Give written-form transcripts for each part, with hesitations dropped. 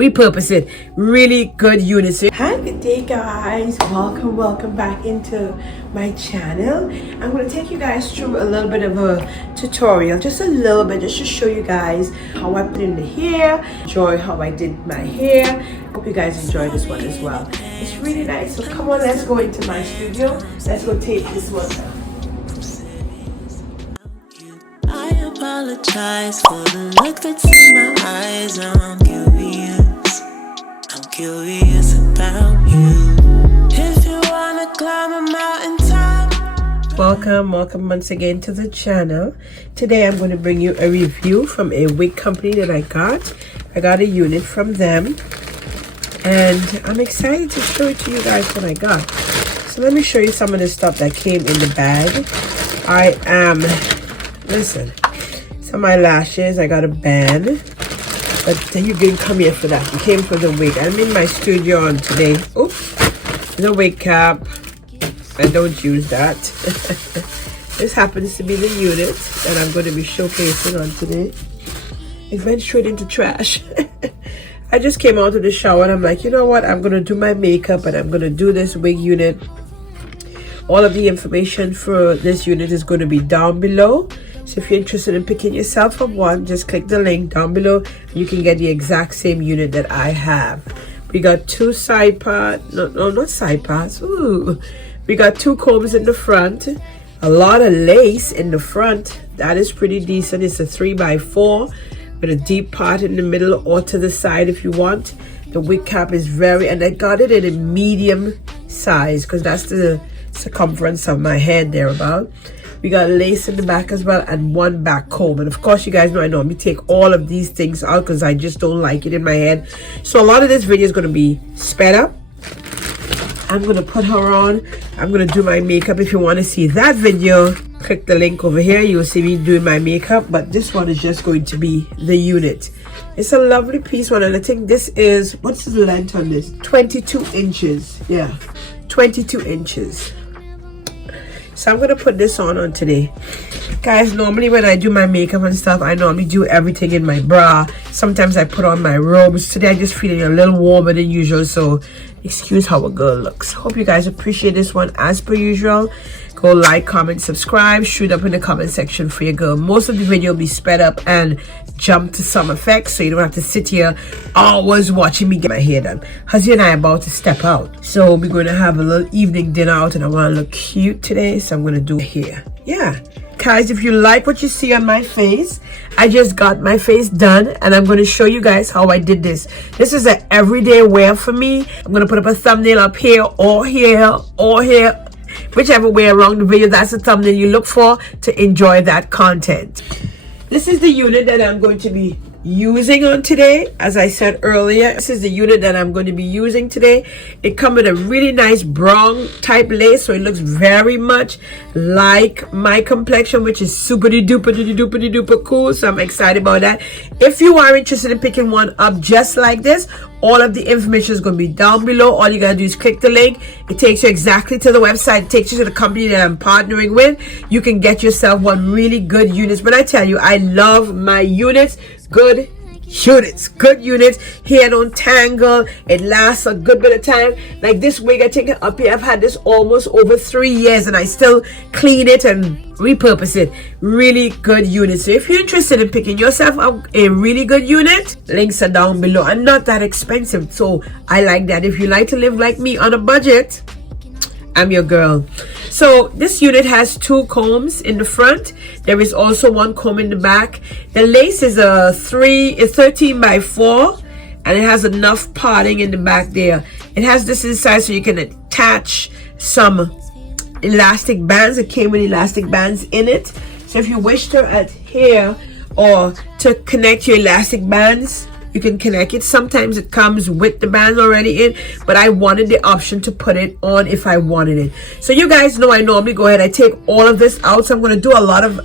repurpose it. Really good units. Hi, good day guys, welcome back into my channel. I'm going to take you guys through a little bit of a tutorial, just a little bit, just to show you guys how I put in the hair, enjoy how I did my hair. Hope you guys enjoy this one as well. It's really nice. So come on, let's go into my studio. Let's go take this one down. Apologize for the look that's in my eyes. I'm curious about you. If you wanna climb a mountaintop. Welcome once again to the channel. Today I'm going to bring you a review from a wig company that I got. I got a unit from them, and I'm excited to show it to you guys what I got. So let me show you some of the stuff that came in the bag. Listen. Some of my lashes, I got a band, but you didn't come here for that. You came for the wig. I'm in my studio on today. Oops, the wig cap. I don't use that. This happens to be the unit that I'm going to be showcasing on today. It went straight into trash. I just came out of the shower and I'm like, you know what? I'm going to do my makeup and I'm going to do this wig unit. All of the information for this unit is going to be down below. So if you're interested in picking yourself up one, just click the link down below. You can get the exact same unit that I have. We got two side parts. No, not side parts. Ooh. We got two combs in the front. A lot of lace in the front. That is pretty decent. It's a 3x4 with a deep part in the middle or to the side if you want. The wig cap is and I got it in a medium size because that's the circumference of my head thereabout. We got lace in the back as well and one back comb. And of course, you guys know I normally take all of these things out because I just don't like it in my head. So a lot of this video is going to be sped up. I'm going to put her on. I'm going to do my makeup. If you want to see that video, click the link over here. You'll see me doing my makeup. But this one is just going to be the unit. It's a lovely piece one. And I think this is, what's the length on this? 22 inches. Yeah, 22 inches. So I'm going to put this on today. Guys, normally when I do my makeup and stuff, I normally do everything in my bra. Sometimes I put on my robes. Today I'm just feeling a little warmer than usual. So excuse how a girl looks. Hope you guys appreciate this one as per usual. Go like, comment, subscribe. Shoot up in the comment section for your girl. Most of the video will be sped up and jump to some effects, so you don't have to sit here always watching me get my hair done. Huzzy and I are about to step out, so we're going to have a little evening dinner out, and I want to look cute today, so I'm going to do hair. Yeah, guys, if you like what you see on my face, I just got my face done, and I'm going to show you guys how I did this. This is an everyday wear for me. I'm going to put up a thumbnail up here or here or here, whichever way around the video. That's the thumbnail you look for to enjoy that content. This is the unit that I'm going to be using on today. As I said earlier, this is the unit that I'm going to be using today. It comes with a really nice brown type lace, so it looks very much like my complexion, which is super duper cool. So I'm excited about that. If you are interested in picking one up just like this, all of the information is going to be down below. All you gotta do is click the link. It takes you exactly to the website. It takes you to the company that I'm partnering with. You can get yourself one really good units. But I tell you, I love my units. Good units. Hair don't tangle. It lasts a good bit of time. Like this wig, I think up here, I've had this almost over 3 years and I still clean it and repurpose it. Really good unit. So if you're interested in picking yourself up a really good unit, links are down below and not that expensive. So I like that. If you like to live like me on a budget, I'm your girl. So this unit has two combs in the front. There is also one comb in the back. The lace is a 13x4 and it has enough parting in the back there. It has this inside so you can attach some elastic bands. It came with elastic bands in it. So if you wish to adhere or to connect your elastic bands, you can connect it. Sometimes it comes with the bands already in, but I wanted the option to put it on if I wanted it. So you guys know I normally go ahead, I take all of this out. So I'm going to do a lot of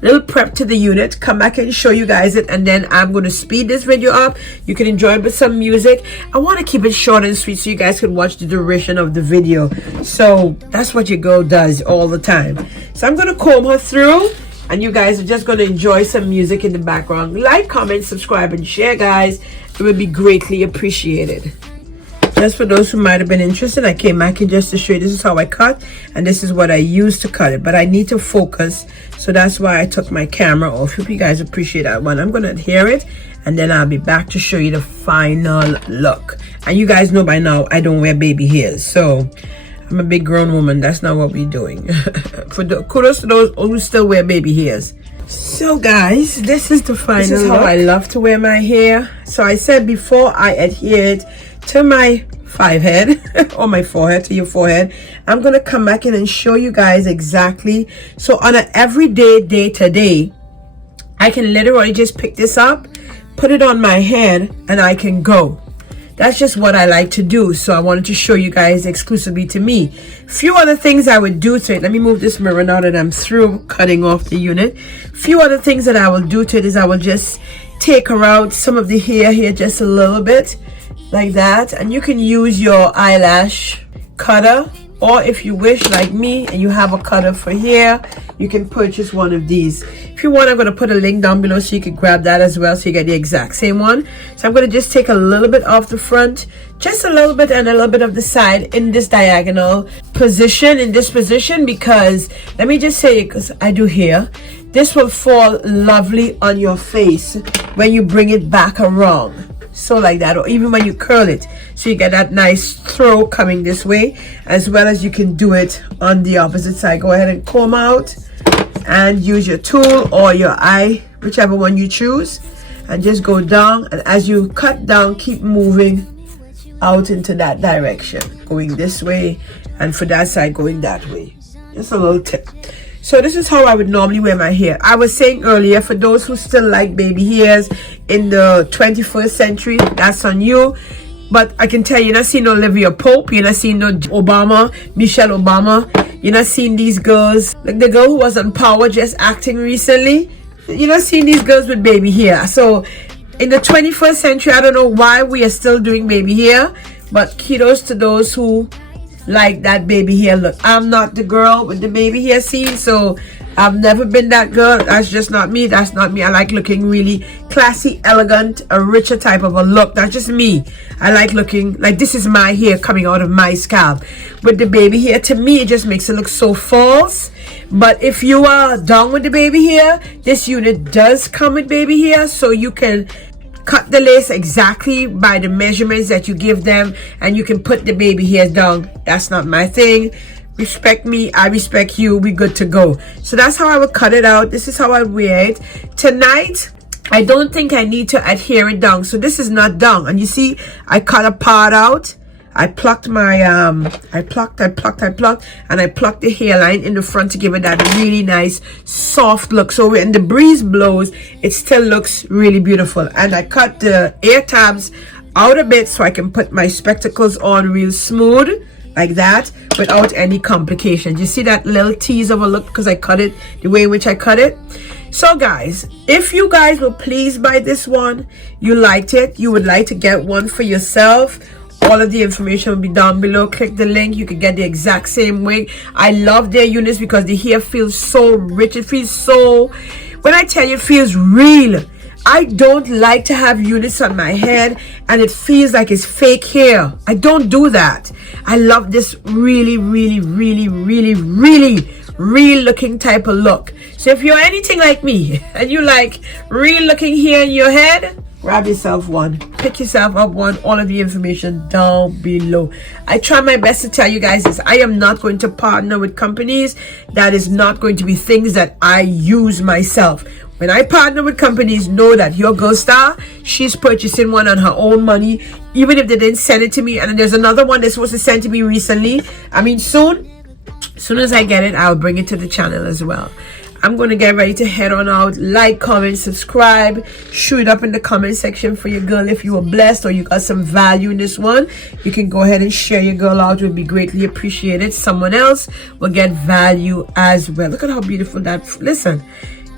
little prep to the unit, come back and show you guys it, and then I'm going to speed this video up. You can enjoy it with some music. I want to keep it short and sweet so you guys can watch the duration of the video. So that's what your girl does all the time. So I'm going to comb her through and you guys are just going to enjoy some music in the background. Like, comment, subscribe, and share, guys. It would be greatly appreciated. Just for those who might have been interested, I came back in just to show you this is how I cut, and this is what I used to cut it. But I need to focus, so that's why I took my camera off. Hope you guys appreciate that one. I'm going to adhere it, and then I'll be back to show you the final look. And you guys know by now I don't wear baby hairs, so I'm a big grown woman. That's not what we're doing. Kudos to those who still wear baby hairs. So guys, this is the final look. This is how I love to wear my hair. So I said before I adhere it to my forehead or my forehead to your forehead, I'm gonna come back in and show you guys exactly. So on an everyday day to day, I can literally just pick this up, put it on my head, and I can go. That's just what I like to do. So I wanted to show you guys exclusively to me. Few other things I would do to it. Let me move this mirror now that I'm through cutting off the unit. Few other things that I will do to it is I will just take around some of the hair here just a little bit like that, and you can use your eyelash cutter, or if you wish like me and you have a cutter for hair, you can purchase one of these. If you want, I'm going to put a link down below so you can grab that as well, so you get the exact same one. So I'm going to just take a little bit off the front, just a little bit, and a little bit of the side in this diagonal position, in this position, because let me just say, because I do hair, this will fall lovely on your face when you bring it back around. So like that, or even when you curl it, so you get that nice throw coming this way, as well as you can do it on the opposite side. Go ahead and comb out and use your tool or your eye, whichever one you choose, and just go down, and as you cut down, keep moving out into that direction, going this way, and for that side going that way. Just a little tip. So this is how I would normally wear my hair. I was saying earlier, for those who still like baby hairs in the 21st century, that's on you. But I can tell you, you're not seeing no Olivia Pope, you're not seeing no Obama, Michelle Obama, you're not seeing these girls, like the girl who was on Power just acting recently. You're not seeing these girls with baby hair. So in the 21st century, I don't know why we are still doing baby hair, but kudos to those who like that baby hair look. I'm not the girl with the baby hair scene, so I've never been that girl. That's just not me. That's not me. I like looking really classy, elegant, a richer type of a look. That's just me. I like looking like this is my hair coming out of my scalp. With the baby hair, to me, it just makes it look so false. But if you are done with the baby hair, this unit does come with baby hair, so you can cut the lace exactly by the measurements that you give them, and you can put the baby hairs down. That's not my thing. Respect me, I respect you, we good to go. So that's how I would cut it out. This is how I wear it. Tonight, I don't think I need to adhere it down, so this is not down. And you see, I cut a part out. I plucked my I plucked and I plucked the hairline in the front to give it that really nice soft look, so when the breeze blows, it still looks really beautiful. And I cut the ear tabs out a bit so I can put my spectacles on real smooth like that without any complications. You see that little tease of a look because I cut it the way in which I cut it. So guys, if you guys were pleased by this one, you liked it, you would like to get one for yourself, all of the information will be down below. Click the link, you can get the exact same wig. I love their units because the hair feels so rich. It feels so, when I tell you, it feels real. I don't like to have units on my head and it feels like it's fake hair. I don't do that. I love this really real looking type of look. So if you're anything like me and you like real looking hair in your head, grab yourself one, pick yourself up one. All of the information down below. I try my best to tell you guys this. I am not going to partner with companies. That is not going to be things that I use myself. When I partner with companies, know that your girl star, she's purchasing one on her own money, even if they didn't send it to me. And there's another one that's supposed to send to me recently. I mean, soon as I get it, I'll bring it to the channel as well. I'm going to get ready to head on out. Like, comment, subscribe. Shoot it up in the comment section for your girl. If you were blessed or you got some value in this one, you can go ahead and share your girl out. It would be greatly appreciated. Someone else will get value as well. Look at how beautiful that. Listen,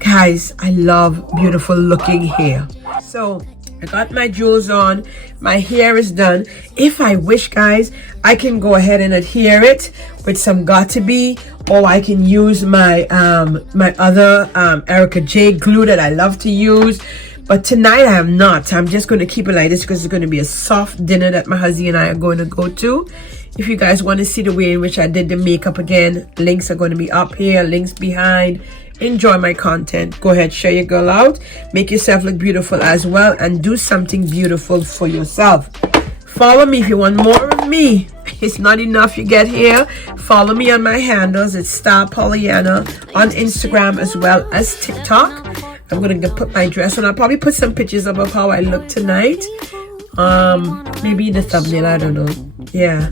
guys, I love beautiful looking hair. So I got my jewels on. My hair is done. If I wish, guys, I can go ahead and adhere it with some Got2b, or I can use my my other Erica J glue that I love to use. But tonight I am not. I'm just going to keep it like this because it's going to be a soft dinner that my husband and I are going to go to. If you guys want to see the way in which I did the makeup again, links are going to be up here, links behind. Enjoy my content. Go ahead, share your girl out. Make yourself look beautiful as well, and do something beautiful for yourself. Follow me if you want more of me. It's not enough you get here. Follow me on my handles. It's Star Pollyanna on Instagram as well as TikTok. I'm gonna put my dress on. I'll probably put some pictures up of how I look tonight. Maybe in the thumbnail, I don't know. Yeah,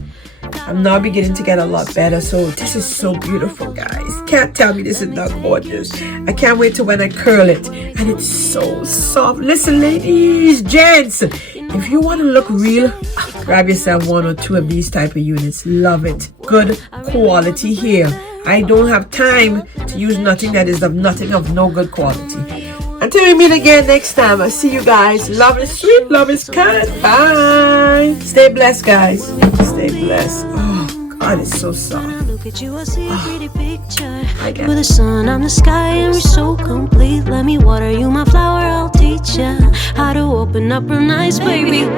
I'm now beginning to get a lot better. So this is so beautiful, guys. Can't tell me this is not gorgeous. I can't wait till when I curl it, and it's so soft. Listen, ladies, gents, if you want to look real, grab yourself 1 or 2 of these type of units. Love it. Good quality here. I don't have time to use nothing that is of no good quality. Until we meet again next time, I'll see you guys. Love is sweet, love is kind. Bye. Stay blessed, guys. Stay blessed. Oh, God, it's so soft. Look at you, I see a pretty picture. With the sun on the sky and we're so complete. Let me water you, my flower, I'll teach ya how to open up real nice, baby.